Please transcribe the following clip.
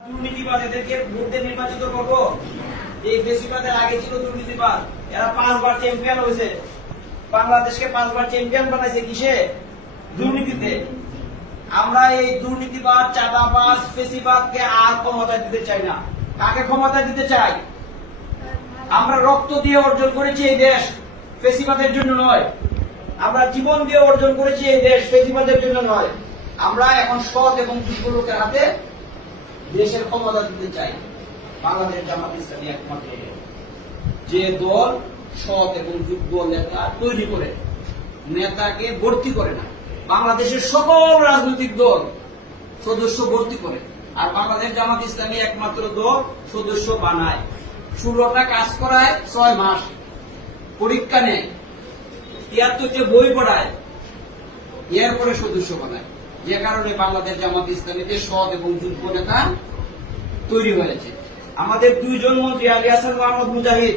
দুর্নীতিবাদ, এদেরকে ভোট দিয়ে নির্বাচিত করবো। এই ফেসিবাদের আগে ছিল দুর্নীতিবাদ, এরা 5 বার চ্যাম্পিয়ন হয়েছে, বাংলাদেশকে 5 বার চ্যাম্পিয়ন বানাইছে কিসে? দুর্নীতিতে। আমরা এই দুর্নীতিবাদ, চাঁদাবাজ, ফেসিবাদকে আর ক্ষমতা দিতে চাই না। কাকে ক্ষমতা দিতে চাই? আমরা রক্ত দিয়ে অর্জন করেছি এই দেশ, ফেসিবাদের জন্য নয়। আমরা জীবন দিয়ে অর্জন করেছি এই দেশ, ফেসিবাদের জন্য নয়। আমরা এখন সৎ এবং যোগ্য লোকের হাতে দেশের ক্ষমতা দিতে চাই। বাংলাদেশ জামাত ইসলামী একমাত্র যে দল সৎ এবং যোগ্য নেতা তৈরি করে, নেতাকে ভর্তি করে না। বাংলাদেশের সকল রাজনৈতিক দল সদস্য ভর্তি করে, আর বাংলাদেশ জামাত ইসলামী একমাত্র দল সদস্য বানায়। 16টা কাজ করায়, 6 মাস পরীক্ষা নেয়, 73 বই পড়ায়, এরপরে সদস্য বানায়। যে কারণে বাংলাদেশ জামাত ইসলামীতে সৎ এবং যোগ্য নেতা তৈরি হয়েছে। আমাদের 2 জন মন্ত্রী আলী হাসান, মোহাম্মদ মুজাহিদ,